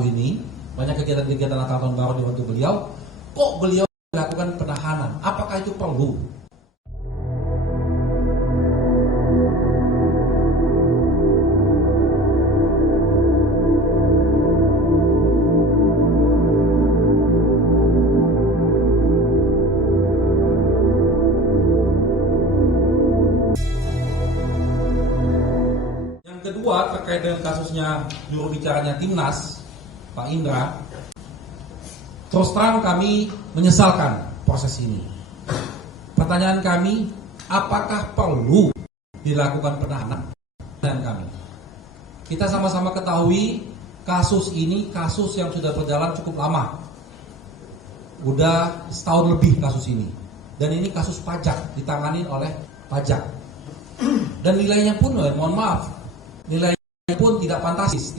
baru ini, banyak kegiatan-kegiatan Natal tahun baru di waktu beliau, kok beliau melakukan penahanan? Apakah itu perlu? Kedua, terkait dengan kasusnya juru bicaranya Timnas, Pak Indra, terus terang kami menyesalkan proses ini. Pertanyaan kami, apakah perlu dilakukan penahanan? Dan kami, kita sama-sama ketahui kasus ini kasus yang sudah berjalan cukup lama, udah setahun lebih kasus ini, dan ini kasus pajak ditangani oleh pajak, dan nilainya pun, mohon maaf, nilainya pun tidak fantastis.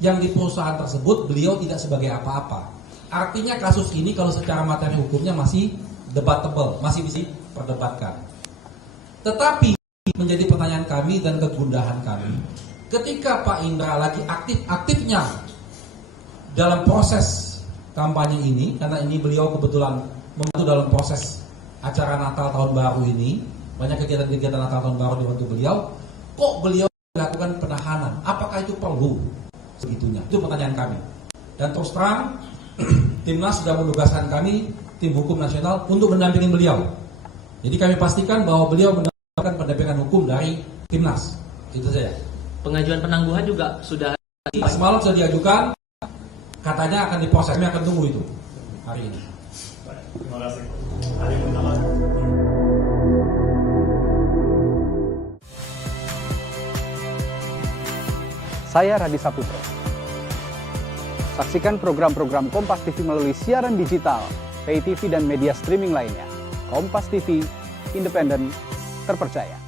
Yang di perusahaan tersebut beliau tidak sebagai apa-apa. Artinya kasus ini kalau secara materi hukumnya masih debatable, masih bisa diperdebatkan. Tetapi menjadi pertanyaan kami dan kegundahan kami, ketika Pak Indra lagi aktif-aktifnya dalam proses kampanye ini, karena ini beliau kebetulan membantu dalam proses acara Natal tahun baru ini, banyak kegiatan-kegiatan Natal tahun baru di waktu beliau, kok beliau melakukan penahanan? Apakah itu perlu segitunya? Itu pertanyaan kami. Dan terus terang, Timnas sudah menugaskan kami, tim hukum nasional, untuk mendampingi beliau. Jadi kami pastikan bahwa beliau mendapatkan pendampingan hukum dari Timnas. Itu saja. Pengajuan penangguhan juga sudah semalam sudah diajukan, katanya akan diproses. Kami akan tunggu itu hari ini. Terima kasih. Hari pertama. Saya Radi Saputro. Saksikan program-program Kompas TV melalui siaran digital, pay TV dan media streaming lainnya. Kompas TV, independen, terpercaya.